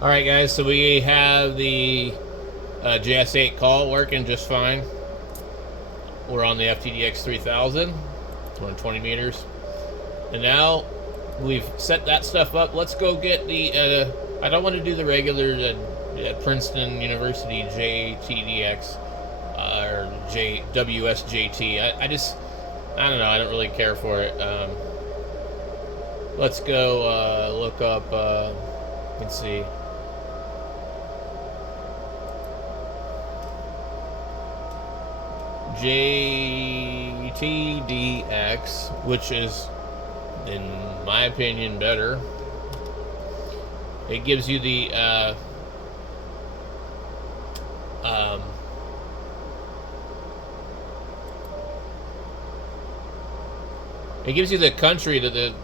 Alright guys, so we have the JS8 call working just fine. We're on the ftdx3000. We're on 20 meters. And now we've set that stuff up. Let's go get the... I don't want to do the regular Princeton University Jtdx or WSJT. I don't know. I don't really care for it. Let's go look up... let's see. Jtdx, which is, in my opinion, better. It gives you the it gives you the country that the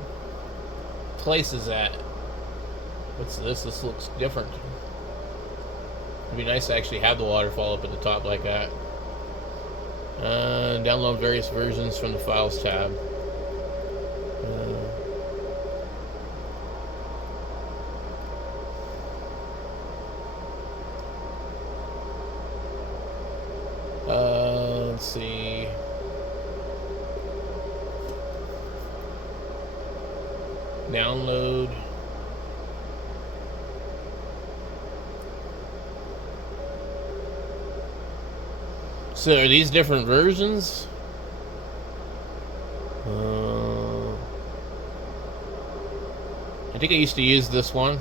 place is at. What's this? This looks different. It'd be nice to actually have the waterfall up at the top like that. Download various versions from the Files tab. Let's see. Download. So are these different versions? I think I used to use this one.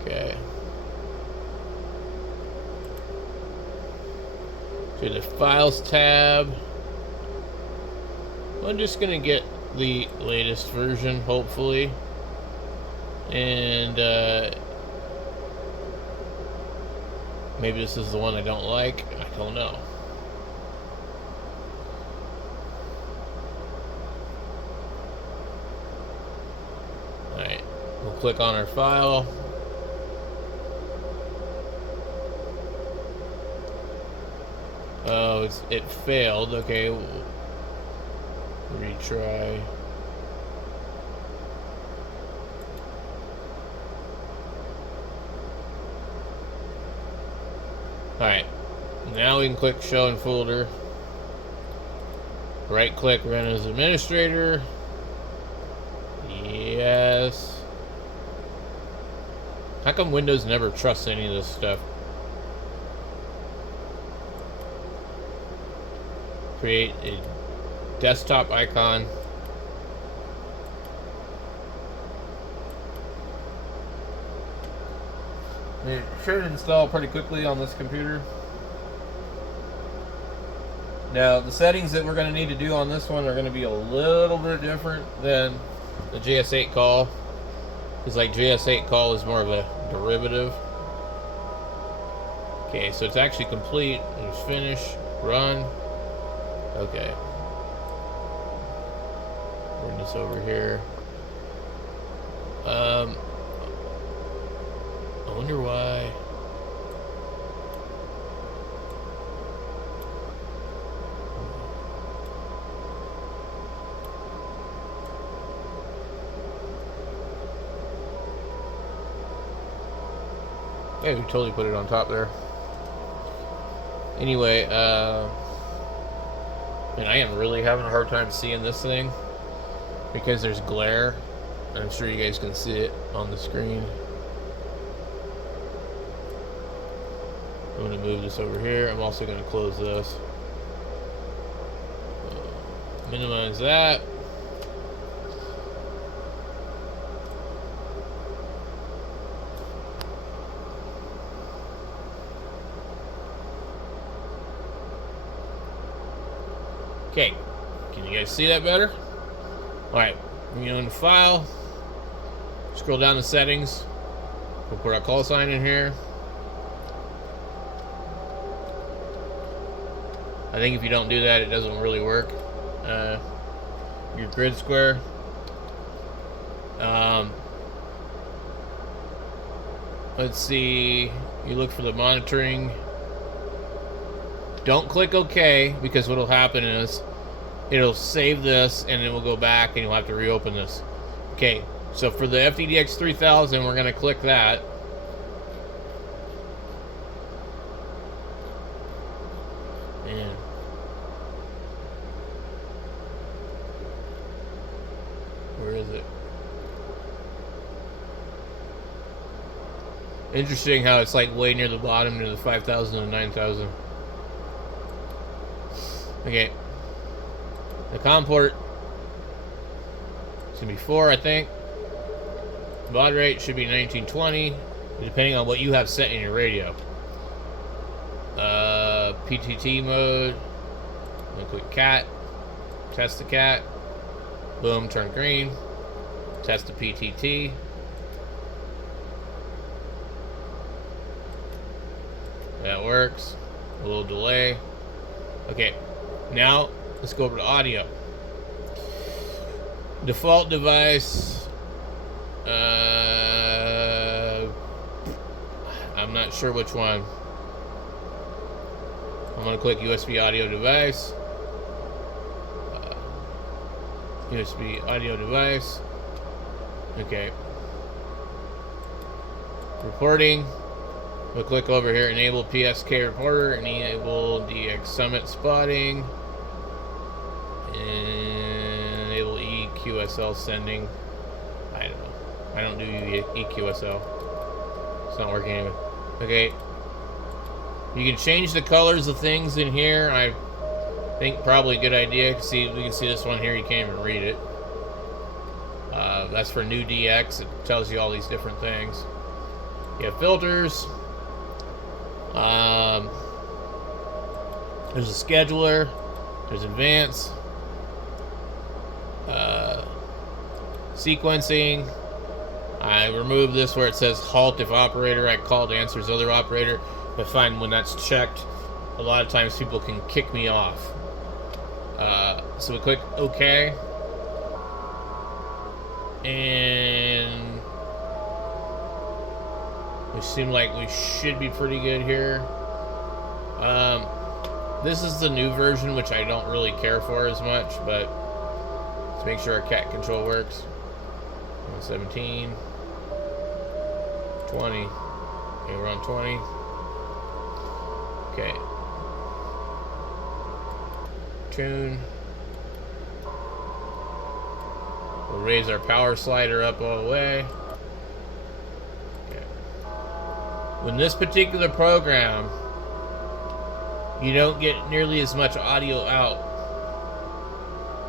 Okay. To the Files tab. I'm just gonna get the latest version, hopefully. And maybe this is the one I don't like. I don't know. Alright, we'll click on our file. Oh, it failed. Okay, retry. Alright, now we can click show in folder. Right click, run as administrator. Yes. How come Windows never trusts any of this stuff? Create a desktop icon. It should install pretty quickly on this computer. Now, the settings that we're going to need to do on this one are going to be a little bit different than the JS8 call. Because like JS8 call is more of a derivative. Okay, so it's actually complete. There's finish, run. Okay. Bring this over here. I wonder why. Yeah, we totally put it on top there. Anyway, and I am really having a hard time seeing this thing because there's glare. I'm sure you guys can see it on the screen. I'm going to move this over here. I'm also going to close this. Minimize that. Okay, can you guys see that better? Alright, you go into File, scroll down to Settings, we'll put our call sign in here. I think if you don't do that, it doesn't really work. Your grid square. let's see, you look for the monitoring. Don't click OK, because what will happen is it'll save this and it will go back and you'll have to reopen this. Okay, so for the ftdx3000, we're going to click that. And where is it? Interesting how it's like way near the bottom, near the 5,000 and 9,000. Okay. The COM port is going to be 4, I think. Baud rate should be 1920, depending on what you have set in your radio. PTT mode. I'm going to click cat. Test the cat. Boom, turn green. Test the PTT. That works. A little delay. Okay, now let's go over to audio. Default device. I'm not sure which one. I'm going to click USB audio device. USB audio device. Okay. Reporting. We'll click over here, enable PSK reporter, enable DX Summit spotting, and enable EQSL sending. I don't know. I don't do EQSL. It's not working anyway. Okay. You can change the colors of things in here. I think probably a good idea. See, we can see this one here. You can't even read it. That's for new DX. It tells you all these different things. You have filters. There's a scheduler. There's advanced. Sequencing. I remove this where it says halt if operator at called answers other operator. I find when that's checked, a lot of times people can kick me off. So we click OK. And we seem like we should be pretty good here. This is the new version, which I don't really care for as much, but let's make sure our cat control works. 17, 20. Okay, we're on 20. Okay. Tune. We'll raise our power slider up all the way. Okay. When this particular program, you don't get nearly as much audio out.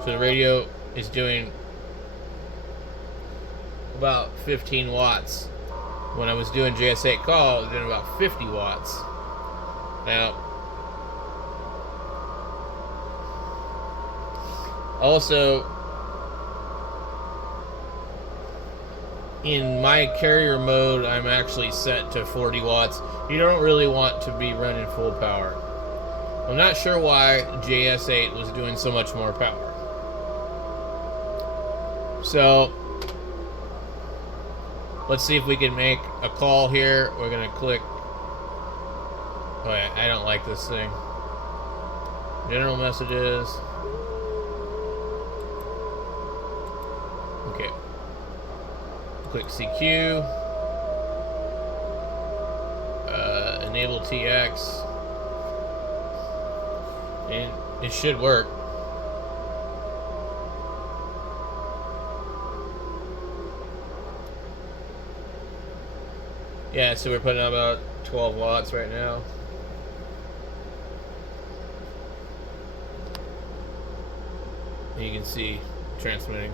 So the radio is doing about 15 watts. When I was doing JS8 call, it was doing about 50 watts. Now, also, in my carrier mode, I'm actually set to 40 watts. You don't really want to be running full power. I'm not sure why JS8 was doing so much more power. So, let's see if we can make a call here. We're going to click. Oh, yeah, I don't like this thing. General messages. Okay. Click CQ. Enable TX. And it should work. Yeah, so we're putting out about 12 watts right now. And you can see transmitting.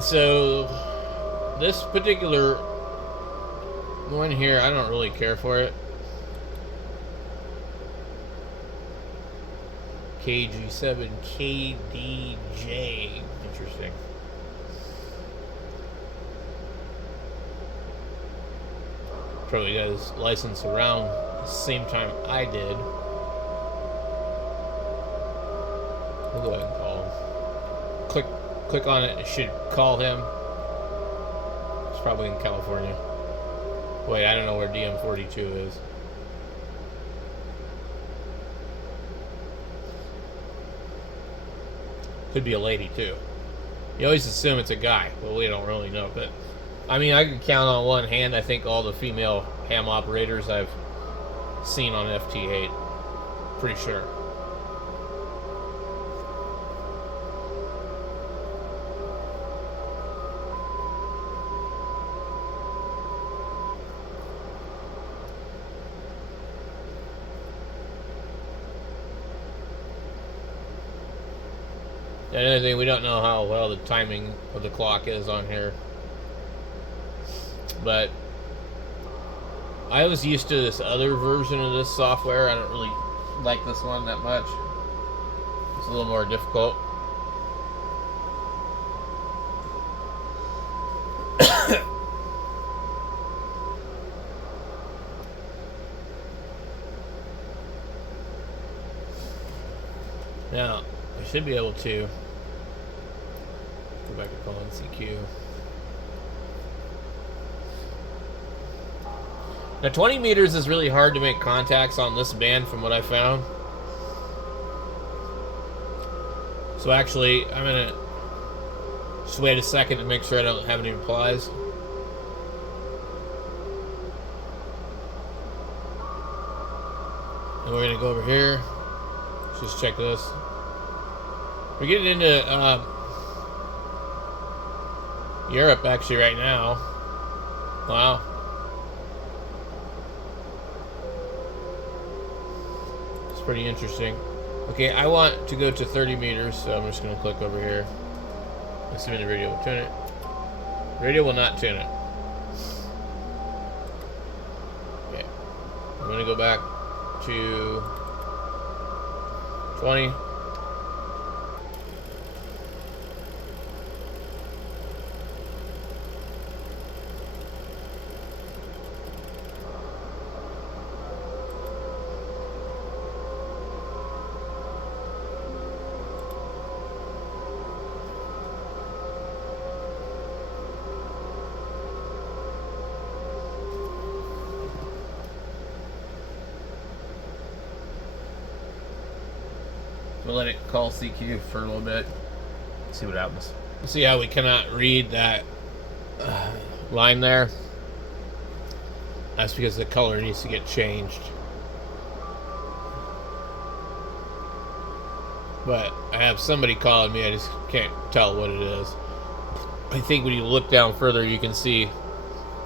So this particular one here, I don't really care for it. KG7 KDJ. Interesting. Probably got his license around same time I did. We'll go ahead and call him. Click on it. It should call him. It's probably in California. Wait, I don't know where DM42 is. Could be a lady too. You always assume it's a guy. Well, we don't really know, but I mean, I can count on one hand, I think, all the female ham operators I've seen on ft8. Pretty sure. Another thing, we don't know how well the timing of the clock is on here. But I was used to this other version of this software. I don't really like this one that much. It's a little more difficult. Now, I should be able to go back to calling CQ. Now 20 meters is really hard to make contacts on this band from what I found. So actually, I'm gonna just wait a second to make sure I don't have any replies. And we're gonna go over here. Let's just check this. We're getting into Europe actually right now. Wow. It's pretty interesting. Okay, I want to go to 30 meters, so I'm just going to click over here. Assuming the radio will tune it. Radio will not tune it. Okay. I'm going to go back to 20. We'll let it call CQ for a little bit. See what happens. See how we cannot read that line there? That's because the color needs to get changed. But I have somebody calling me, I just can't tell what it is. I think when you look down further, you can see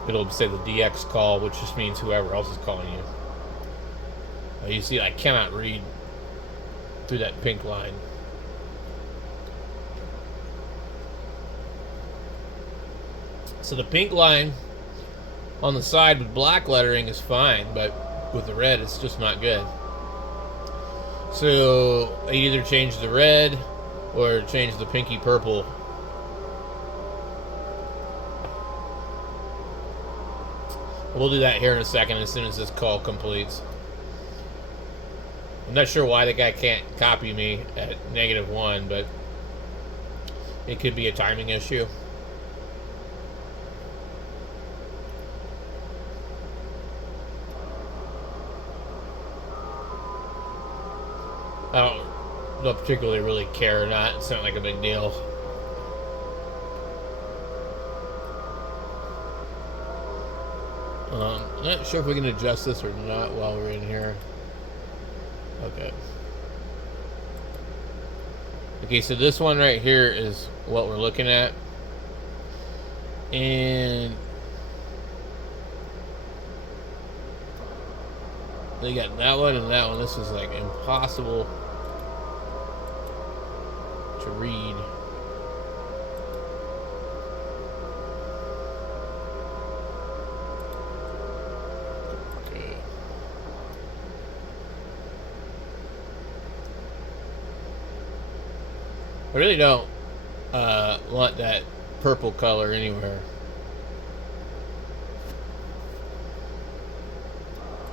it'll say the DX call, which just means whoever else is calling you. You see, I cannot read through that pink line. So the pink line on the side with black lettering is fine, but with the red it's just not good. So I either change the red or change the pinky purple. We'll do that here in a second as soon as this call completes. I'm not sure why the guy can't copy me at -1, but it could be a timing issue. I don't particularly really care or not. It's not like a big deal. Not sure if we can adjust this or not while we're in here. Okay. Okay, so this one right here is what we're looking at. And they got that one and that one. This is like impossible to read. I really don't want that purple color anywhere.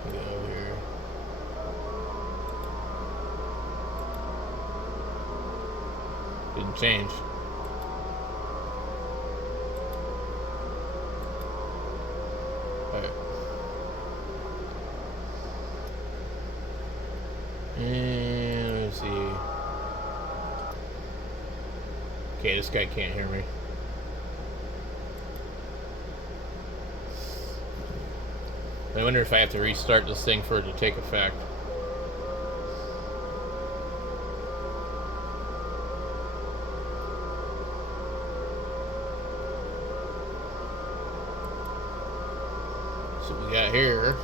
Go over here. Didn't change. Alright. And let's see. Okay, this guy can't hear me. I wonder if I have to restart this thing for it to take effect. So we got here.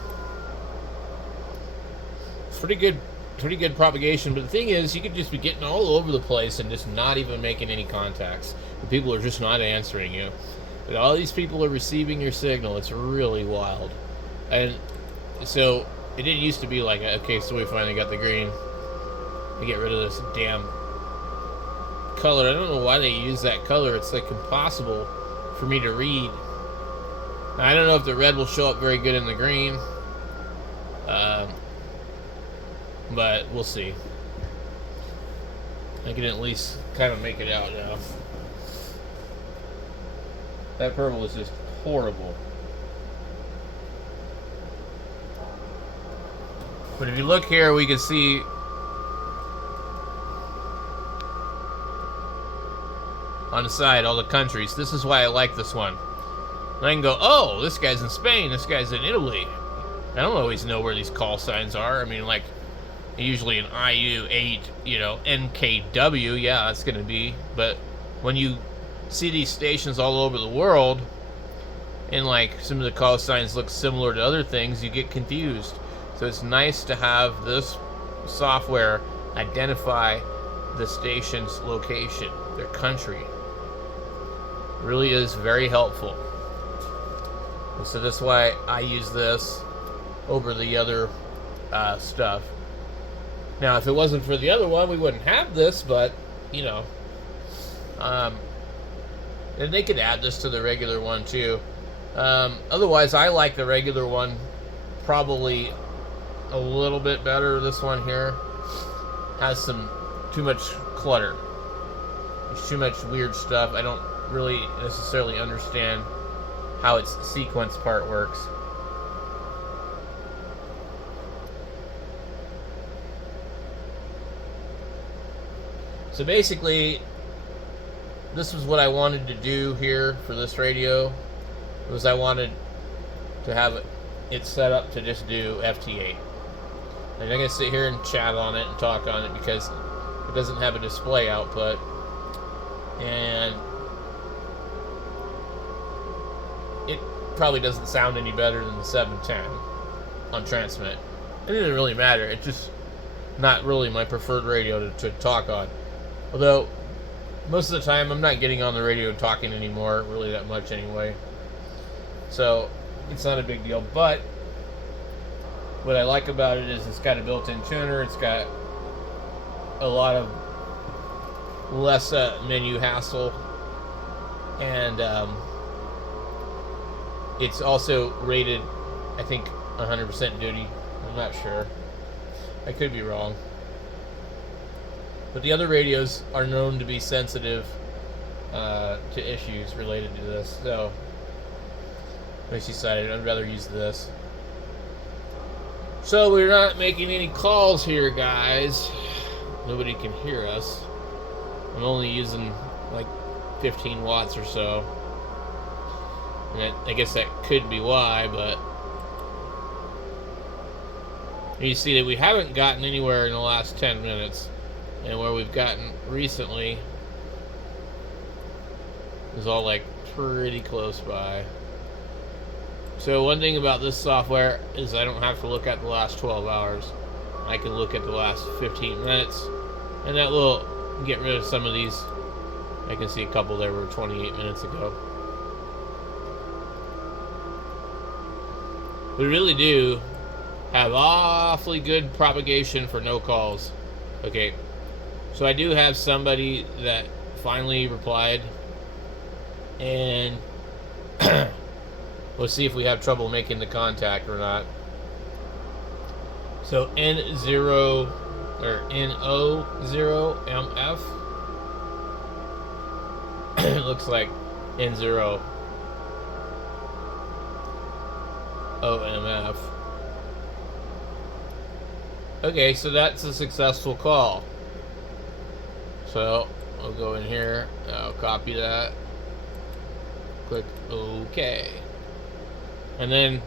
Pretty good propagation, but the thing is, you could just be getting all over the place and just not even making any contacts. The people are just not answering you. But all these people are receiving your signal. It's really wild. And so it didn't used to be like, okay, so we finally got the green. We get rid of this damn color. I don't know why they use that color. It's like impossible for me to read. Now, I don't know if the red will show up very good in the green. But we'll see. I can at least kind of make it out now. That purple is just horrible. But if you look here, we can see on the side all the countries. This is why I like this one. And I can go, oh, this guy's in Spain, this guy's in Italy. I don't always know where these call signs are. I mean, like, usually an IU8, NKW, yeah, that's going to be. But when you see these stations all over the world, and like some of the call signs look similar to other things, you get confused. So it's nice to have this software identify the station's location, their country. It really is very helpful. And so that's why I use this over the other stuff. Now, if it wasn't for the other one, we wouldn't have this, but, you know. And they could add this to the regular one, too. Otherwise, I like the regular one probably a little bit better. This one here has too much clutter. There's too much weird stuff. I don't really necessarily understand how its sequence part works. So basically, this was what I wanted to do here for this radio. Was I wanted to have it set up to just do ft8. And I'm going to sit here and chat on it and talk on it because it doesn't have a display output. And it probably doesn't sound any better than the 710 on transmit. It didn't really matter. It's just not really my preferred radio to talk on. Although, most of the time, I'm not getting on the radio talking anymore, really that much anyway. So, it's not a big deal. But, what I like about it is it's got a built-in tuner. It's got a lot of less menu hassle. And, it's also rated, I think, 100% duty. I'm not sure. I could be wrong. But the other radios are known to be sensitive to issues related to this, so I decided I'd rather use this. So we're not making any calls here, guys. Nobody can hear us. I'm only using like 15 watts or so. And I guess that could be why, but you see that we haven't gotten anywhere in the last 10 minutes. And where we've gotten recently is all like pretty close by. So one thing about this software is I don't have to look at the last 12 hours. I can look at the last 15 minutes, and that will get rid of some of these. I can see a couple there were 28 minutes ago. We really do have awfully good propagation for no calls. Okay. So I do have somebody that finally replied, and we'll see if we have trouble making the contact or not. So N0 or NO0MF, It looks like N0 OMF. Okay, so that's a successful call. So I'll go in here, I'll copy that, click OK, and then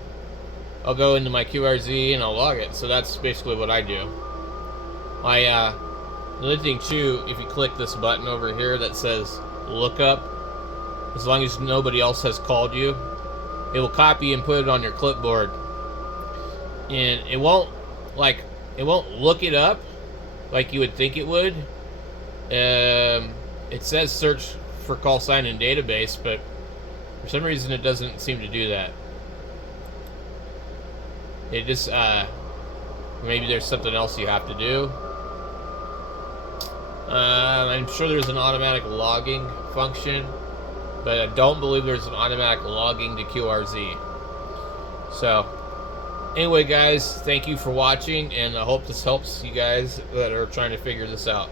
I'll go into my QRZ and I'll log it. So that's basically what I do. The other thing too, if you click this button over here that says lookup, as long as nobody else has called you, it will copy and put it on your clipboard, and it won't look it up like you would think it would. It says search for call sign in database, but for some reason it doesn't seem to do that. It just maybe there's something else you have to do. I'm sure there's an automatic logging function, but I don't believe there's an automatic logging to QRZ. So anyway, guys, thank you for watching, and I hope this helps you guys that are trying to figure this out.